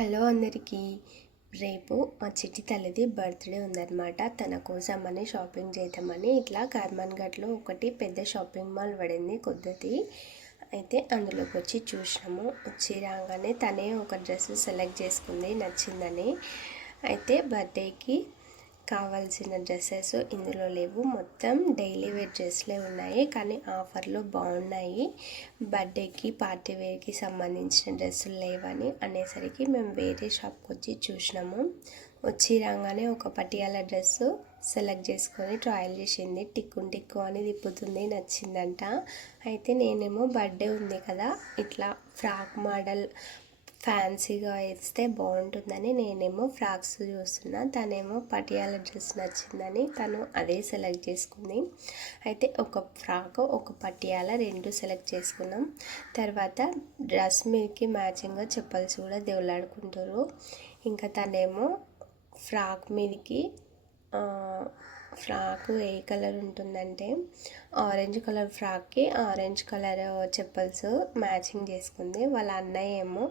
Hello అందరికీ. రేపు మా చిట్టి తల్లిది బర్త్డే ఉందన్నమాట. తన కోసమని షాపింగ్ చేద్దామని ఇట్లా కర్మన్ ఘాట్లో ఒకటి పెద్ద షాపింగ్ మాల్ పడింది కొద్దిది. అయితే అందులోకి వచ్చి చూసినాము. వచ్చి రాగానే తనే ఒక డ్రెస్ సెలెక్ట్ చేసుకుంది నచ్చిందని. అయితే బర్త్డేకి కావాల్సిన డ్రెస్సెస్ ఇందులో లేవు, మొత్తం డైలీ వేర్ డ్రెస్లే ఉన్నాయి. కానీ ఆఫర్లో బాగున్నాయి. బర్త్డేకి పార్టీ వేర్కి సంబంధించిన డ్రెస్సులు లేవని అనేసరికి మేము వేరే షాప్కి వచ్చి చూసినాము. వచ్చి రాగానే ఒక పటియాల డ్రెస్సు సెలెక్ట్ చేసుకొని ట్రయల్ చేసింది. టిక్కు అని తిప్పుతుంది, నచ్చిందంట. అయితే నేనేమో బర్త్డే ఉంది కదా, ఇట్లా ఫ్రాక్ మోడల్ ఫ్యాన్సీగా వేస్తే బాగుంటుందని నేనేమో ఫ్రాక్స్ చూస్తున్నా. తనేమో పటియాల డ్రెస్ నచ్చిందని తను అదే సెలెక్ట్ చేసుకుంది. అయితే ఒక ఫ్రాక్ ఒక పటియాల రెండు సెలెక్ట్ చేసుకున్నాం. తర్వాత డ్రెస్ మీదకి మ్యాచింగ్గా చెప్పల్స్ కూడా దేవులాడుకుంటారు. ఇంకా తనేమో ఫ్రాక్ మీదకి ఫ్రాక్ ఏ కలర్ ఉంటుందంటే ఆరెంజ్ కలర్ ఫ్రాక్కి ఆరెంజ్ కలర్ చెప్పల్స్ మ్యాచింగ్ చేసుకుంది. వాళ్ళ అన్నయ్య ఏమో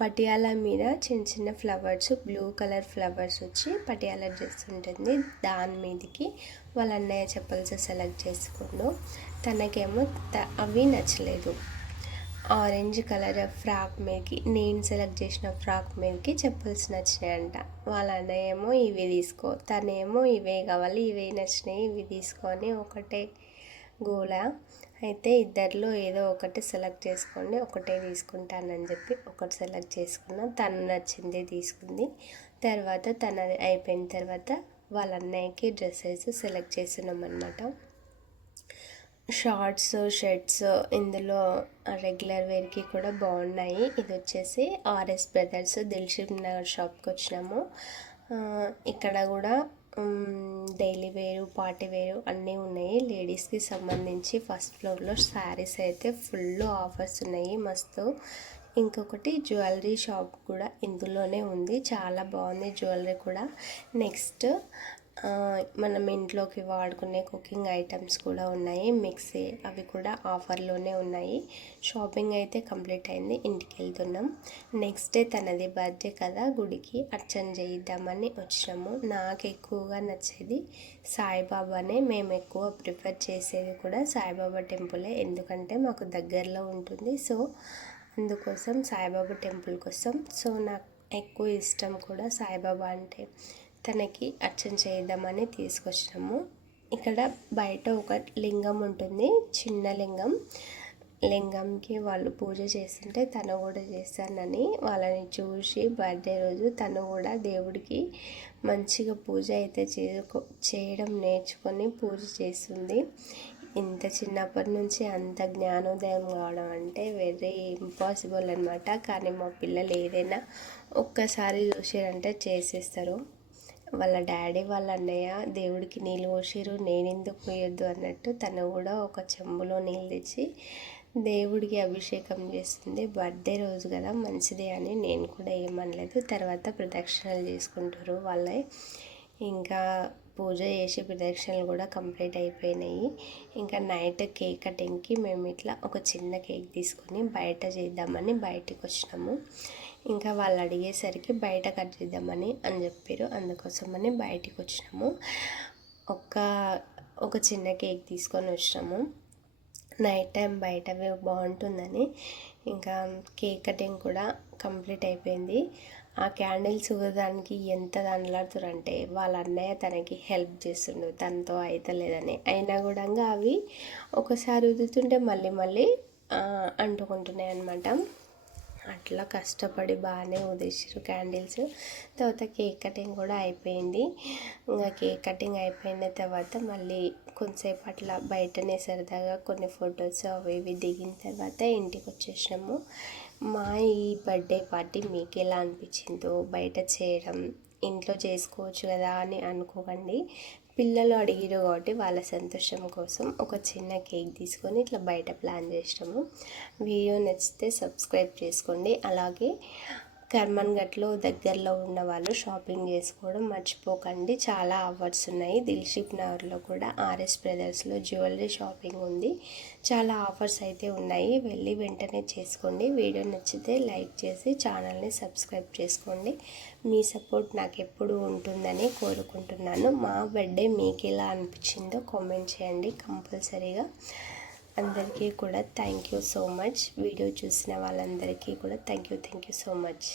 పటియాలా మీద చిన్న చిన్న ఫ్లవర్స్, బ్లూ కలర్ ఫ్లవర్స్ వచ్చి పటియాలా డ్రెస్ ఉంటుంది, దాని మీదకి వాళ్ళ అన్నయ్య చెప్పల్స్ సెలెక్ట్ చేసుకుండు. తనకేమో అవి నచ్చలేదు. ఆరెంజ్ కలర్ ఫ్రాక్ మీదకి నేను సెలెక్ట్ చేసిన ఫ్రాక్ మీదకి చెప్పల్స్ నచ్చినాయంట. వాళ్ళ అన్నయ్య ఏమో ఇవి తీసుకో, తనేమో ఇవే కావాలి, ఇవే నచ్చినాయి ఇవి తీసుకొని ఒకటే గోల. అయితే ఇద్దరిలో ఏదో ఒకటి సెలెక్ట్ చేసుకోండి, ఒకటే తీసుకుంటానని చెప్పి ఒకటి సెలెక్ట్ చేసుకున్నాం. తను నచ్చింది తీసుకుంది. తర్వాత తనది అయిపోయిన తర్వాత వాళ్ళ అన్నయ్యకి డ్రెస్సెస్ సెలెక్ట్ చేస్తున్నాం అన్నమాట. షార్ట్స్ షర్ట్స్ ఇందులో రెగ్యులర్ వేర్కి కూడా బాగున్నాయి. ఇది వచ్చేసి ఆర్ఎస్ బ్రదర్స్ దిల్షుక్ నగర్ షాప్కి వచ్చినాము. ఇక్కడ కూడా డైలీ వేరు పార్టీ వేరు అన్నీ ఉన్నాయి. లేడీస్కి సంబంధించి ఫస్ట్ ఫ్లోర్లో శారీస్ అయితే ఫుల్ ఆఫర్స్ ఉన్నాయి, మస్తు. ఇంకొకటి జ్యువెలరీ షాప్ కూడా ఇందులోనే ఉంది, చాలా బాగుంది జ్యువెలరీ కూడా. నెక్స్ట్ మనం ఇంట్లోకి వాడుకునే కుకింగ్ ఐటమ్స్ కూడా ఉన్నాయి, మిక్సీ, అవి కూడా ఆఫర్లోనే ఉన్నాయి. షాపింగ్ అయితే కంప్లీట్ అయింది, ఇంటికి వెళ్తున్నాం. నెక్స్ట్ డే తనది బర్త్డే కదా, గుడికి అర్చన చేయిద్దామని వచ్చినాము. నాకు ఎక్కువగా నచ్చేది సాయిబాబానే, మేము ఎక్కువ ప్రిఫర్ చేసేది కూడా సాయిబాబా టెంపులే, ఎందుకంటే మాకు దగ్గరలో ఉంటుంది. సో అందుకోసం సాయిబాబా టెంపుల్ కోసం. సో నాకు ఎక్కువ ఇష్టం కూడా సాయిబాబా అంటే. తనకి అర్చన చేద్దామని తీసుకొచ్చినాము. ఇక్కడ బయట ఒక లింగం ఉంటుంది, చిన్న లింగంకి వాళ్ళు పూజ చేస్తుంటే తను కూడా చేస్తానని వాళ్ళని చూసి బర్త్డే రోజు తను కూడా దేవుడికి మంచిగా పూజ అయితే చేయడం నేర్చుకొని పూజ చేస్తుంది. ఇంత చిన్నప్పటి నుంచి అంత జ్ఞానోదయం కావడం అంటే వెరీ ఇంపాసిబుల్ అనమాట. కానీ మా పిల్లలు ఏదైనా ఒక్కసారి చూసారంటే చేసేస్తారు. వాళ్ళ డాడీ వాళ్ళ అన్నయ్య దేవుడికి నీళ్ళు పోసిరు, నేను ఎందుకు పోయొద్దు అన్నట్టు తను కూడా ఒక చెంబులో నీళ్ళు తెచ్చి దేవుడికి అభిషేకం చేస్తుంది. బర్త్డే రోజు కదా మంచిదే అని నేను కూడా ఏమనలేదు. తర్వాత ప్రదక్షిణలు చేసుకుంటారు వాళ్ళే. ఇంకా పూజ చేసి ప్రదక్షిణలు కూడా కంప్లీట్ అయిపోయినాయి. ఇంకా నైట్ కేక్ కటింగ్కి మేము ఇట్లా ఒక చిన్న కేక్ తీసుకొని బయట చేద్దామని బయటికి వచ్చినాము. ఇంకా వాళ్ళు అడిగేసరికి బయట కట్ చేద్దామని అని చెప్పారు, అందుకోసమని బయటికి వచ్చినాము. ఒక చిన్న కేక్ తీసుకొని వచ్చినాము. నైట్ టైం బయట బాగుంటుందని. ఇంకా కేక్ కటింగ్ కూడా కంప్లీట్ అయిపోయింది. ఆ క్యాండిల్స్ ఊదడానికి ఎంత దండలాడుతారంటే వాళ్ళ అన్నయ్య తనకి హెల్ప్ చేస్తుండు, తనతో అవుతలేదని. అయినా కూడా అవి ఒకసారి ఊదుతుంటే మళ్ళీ అంటుకుంటున్నాయి అన్నమాట. అట్లా కష్టపడి బాగానే ఉదేశారు క్యాండిల్స్. తర్వాత కేక్ కటింగ్ కూడా అయిపోయింది. ఇంకా కేక్ కటింగ్ అయిపోయిన తర్వాత మళ్ళీ కొంతసేపు అట్లా బయటనే సరదాగా కొన్ని ఫొటోస్ అవి ఇవి దిగిన తర్వాత ఇంటికి వచ్చేసినాము. మా ఈ బర్త్డే పార్టీ మీకు ఎలా అనిపించిందో, బయట చేయడం ఇంట్లో చేసుకోవచ్చు కదా అని అనుకోకండి. పిల్లలు అడిగిరు కాబట్టి వాళ్ళ సంతోషం కోసం ఒక చిన్న కేక్ తీసుకొని ఇట్లా బయట ప్లాన్ చేసినాము. వీడియో నచ్చితే సబ్స్క్రైబ్ చేసుకోండి, అలాగే కర్మన్ ఘట్లో దగ్గరలో ఉన్న వాళ్ళు షాపింగ్ చేసుకోవడం మర్చిపోకండి. చాలా ఆఫర్స్ ఉన్నాయి. దిల్షిక్ నగర్లో కూడా ఆర్ఎస్ బ్రదర్స్లో జ్యువెలరీ షాపింగ్ ఉంది. చాలా ఆఫర్స్ అయితే ఉన్నాయి. వెళ్ళి వెంటనే చేసుకోండి. వీడియో నచ్చితే లైక్ చేసి ఛానల్ని సబ్స్క్రైబ్ చేసుకోండి. మీ సపోర్ట్ నాకు ఎప్పుడు ఉంటుందని కోరుకుంటున్నాను. మా బర్త్డే మీకు ఎలా అనిపించిందో కామెంట్ చేయండి కంపల్సరీగా. అందరికీ కూడా thank you so much. Video చూసిన వాళ్ళందరికీ కూడా థ్యాంక్ యూ సో మచ్.